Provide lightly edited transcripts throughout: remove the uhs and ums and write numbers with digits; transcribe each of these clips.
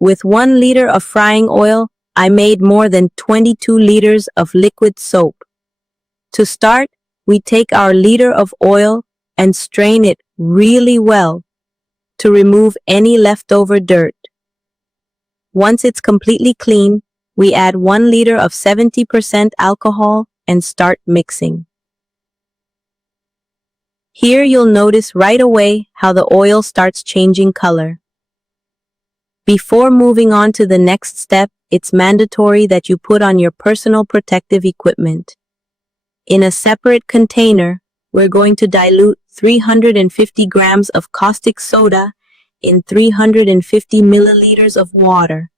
With 1 liter of frying oil, I made more than 22 liters of liquid soap. To start, we take our liter of oil and strain it really well to remove any leftover dirt. Once it's completely clean, we add 1 liter of 70% alcohol and start mixing. Here you'll notice right away how the oil starts changing color. Before moving on to the next step, it's mandatory that you put on your personal protective equipment. In a separate container, we're going to dilute 350 grams of caustic soda in 350 milliliters of water,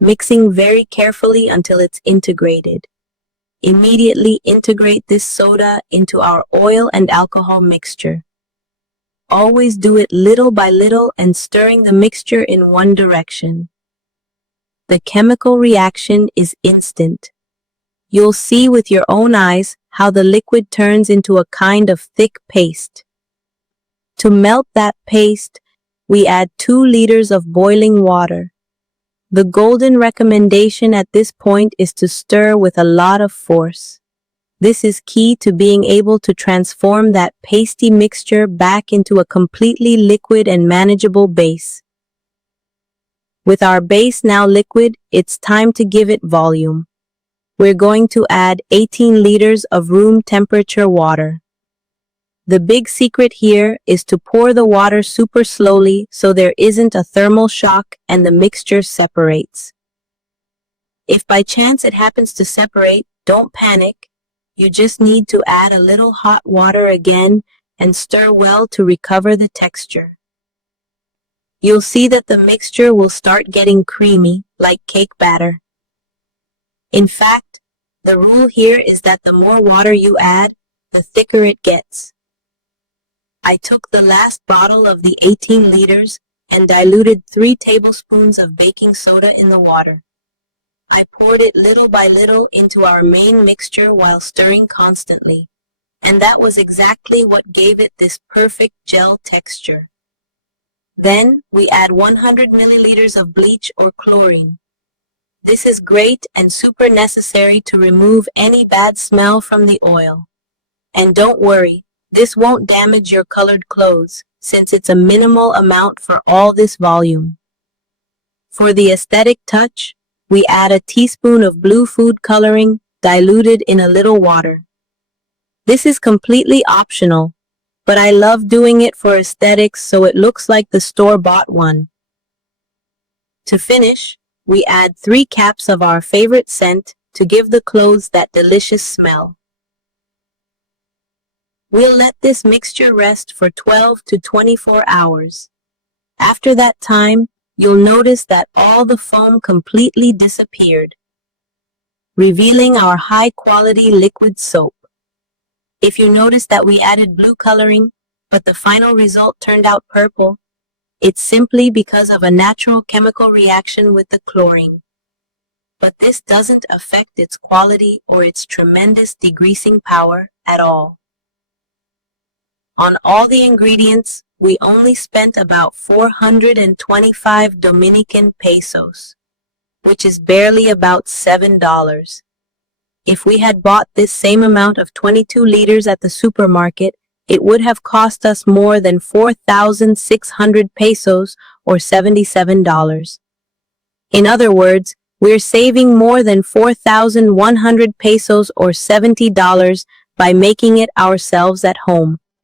mixing very carefully until it's integrated. Immediately integrate this soda into our oil and alcohol mixture. Always do it little by little and stirring the mixture in one direction. The chemical reaction is instant. You'll see with your own eyes how the liquid turns into a kind of thick paste. To melt that paste, we add 2 liters of boiling water. The golden recommendation at this point is to stir with a lot of force. This is key to being able to transform that pasty mixture back into a completely liquid and manageable base. With our base now liquid, it's time to give it volume. We're going to add 18 liters of room temperature water. The big secret here is to pour the water super slowly so there isn't a thermal shock and the mixture separates. If by chance it happens to separate, don't panic. You just need to add a little hot water again and stir well to recover the texture. You'll see that the mixture will start getting creamy, like cake batter. In fact, the rule here is that the more water you add, the thicker it gets. I took the last bottle of the 18 liters and diluted 3 tablespoons of baking soda in the water. I poured it little by little into our main mixture while stirring constantly, and that was exactly what gave it this perfect gel texture. Then we add 100 milliliters of bleach or chlorine. This is great and super necessary to remove any bad smell from the oil. And don't worry, this won't damage your colored clothes, since it's a minimal amount for all this volume. For the aesthetic touch, we add a teaspoon of blue food coloring diluted in a little water. This is completely optional, but I love doing it for aesthetics so it looks like the store-bought one. To finish, we add 3 caps of our favorite scent to give the clothes that delicious smell. We'll let this mixture rest for 12 to 24 hours. After that time, you'll notice that all the foam completely disappeared, revealing our high-quality liquid soap. If you notice that we added blue coloring, but the final result turned out purple, it's simply because of a natural chemical reaction with the chlorine. But this doesn't affect its quality or its tremendous degreasing power at all. On all the ingredients, we only spent about 425 Dominican pesos, which is barely about $7. If we had bought this same amount of 22 liters at the supermarket, it would have cost us more than 4,600 pesos or $77. In other words, we're saving more than 4,100 pesos or $70 by making it ourselves at home.